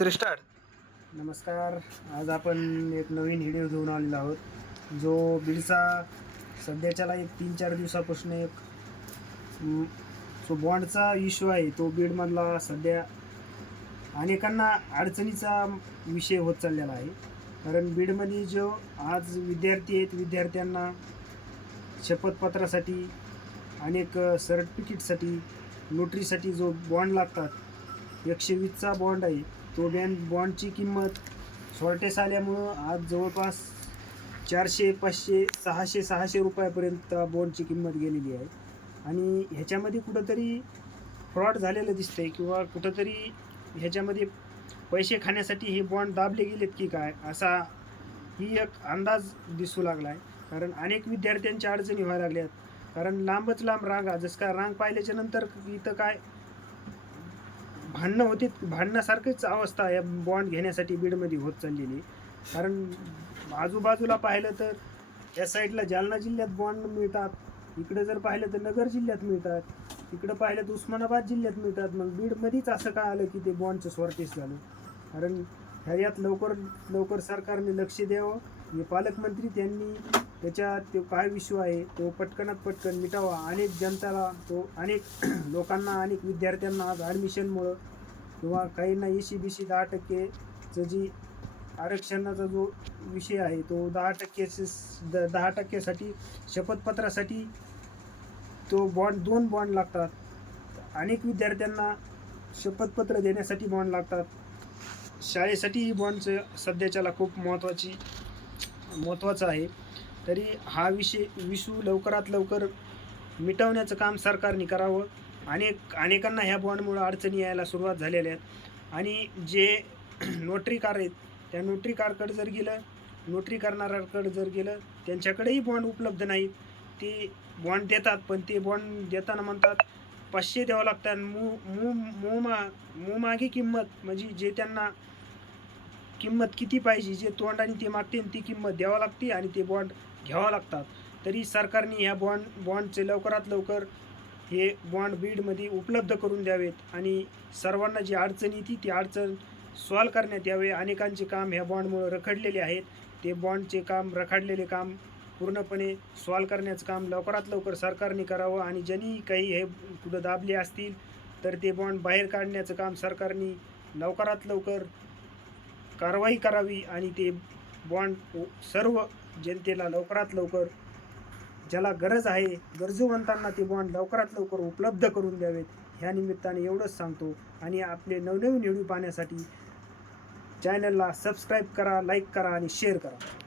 तर स्टार्ट नमस्कार. आज आपण एक नवीन व्हिडिओ घेऊन आलेलो आहोत. जो बीडचा सध्याच्याला एक तीन चार दिवसापासून एक जो बॉन्डचा इश्यू आहे तो बीडमधला सध्या अनेकांना अडचणीचा विषय होत चाललेला आहे. कारण बीडमध्ये जो आज विद्यार्थी आहेत विद्यार्थ्यांना शपथपत्रासाठी अनेक सर्टिफिकेटसाठी नोटरीसाठी जो बॉन्ड लागतात एकशे वीसचा बॉन्ड आहे तो बँड बॉन्डची किंमत शॉर्टेस आल्यामुळं आज जवळपास चारशे पाचशे सहाशे सहाशे रुपयापर्यंत बॉन्डची किंमत गेलेली आहे. आणि ह्याच्यामध्ये कुठंतरी फ्रॉड झालेलं दिसतंय किंवा कुठंतरी ह्याच्यामध्ये पैसे खाण्यासाठी हे बॉन्ड दाबले गेलेत की काय असा ही एक अंदाज दिसू लागला आहे कारण अनेक विद्यार्थ्यांच्या अडचणी व्हायला लागल्यात. कारण लांबच लांब रांगा जसं काय रांग पाहिल्याच्या नंतर इथं काय भांडणं होते भांडण्यासारखीच अवस्था या बॉन्ड घेण्यासाठी बीडमध्ये होत चाललेली. कारण आजूबाजूला पाहिलं तर या साईडला जालना जिल्ह्यात बॉन्ड मिळतात. इकडे जर पाहिलं तर नगर जिल्ह्यात मिळतात. इकडं पाहिलं तर उस्मानाबाद जिल्ह्यात मिळतात. मग बीडमध्येच असं काय आलं की ते बॉन्डचं शॉर्टेज झालं? कारण ह्यात लवकर लवकर सरकारने लक्ष द्यावं. हे पालकमंत्री त्यांनी त्याच्या तो काय विषय आहे तो पटकनात पटकन मिटावा. अनेक जनताला तो अनेक लोकांना अनेक विद्यार्थ्यांना आज ॲडमिशनमुळं किंवा काहींना ए सी बी सी दहा टक्केचं जी आरक्षणाचा जो विषय आहे तो दहा टक्के द दहा टक्क्यासाठी शपथपत्रासाठी तो बॉन्ड दोन बॉन्ड लागतात. अनेक विद्यार्थ्यांना शपथपत्र देण्यासाठी बॉन्ड लागतात. शाळेसाठी ही बॉन्डचं सध्याच्याला खूप महत्त्वाची महत्त्वाचं आहे. तरी हा विषय विषू लवकरात लवकर मिटवण्याचं काम सरकारने करावं. अनेक अनेकांना ह्या बॉन्डमुळं अडचणी यायला सुरुवात झालेल्या आहेत. आणि जे नोटरी कार आहेत त्या नोटरीकारकडे जर गेलं नोटरी करणाऱ्याकडे जर गेलं त्यांच्याकडेही बॉन्ड उपलब्ध नाहीत. ते बॉन्ड देतात पण ते बॉन्ड देताना म्हणतात पाचशे द्यावं लागतात मू मू मू मा मू मागे किंमत म्हणजे जे त्यांना किंमत किती पाहिजे? जे तोंडाने ते मागतील ती किंमत द्यावं लागते आणि ते बॉन्ड घ्यावं लागतात. तरी सरकारने ह्या बॉन्ड बॉन्डचे लवकरात लवकर हे बॉन्ड बीडमध्ये उपलब्ध करून द्यावेत आणि सर्वांना जी अडचण येते ती अडचण सॉल्व करण्यात यावे. अनेकांचे काम ह्या बॉन्डमुळे रखडलेले आहेत. ते बॉन्डचे काम रखडलेले काम पूर्णपणे सॉल्व करण्याचं काम लवकरात लवकर सरकारने करावं आणि ज्यांनी काही हे कुठं दाबले असतील तर ते बॉन्ड बाहेर काढण्याचं काम सरकारने लवकरात लवकर कारवाई करावी आणि ते बॉन्ड सर्व जनतेला लवकरात लवकर ज्याला गरज आहे गरजूवंतांना ते बॉन्ड लवकरात लवकर उपलब्ध करून द्यावेत. ह्या निमित्ताने एवढंच सांगतो आणि आपले नवनवीन व्हिडिओ पाहण्यासाठी चॅनलला सबस्क्राईब करा लाईक करा आणि शेअर करा.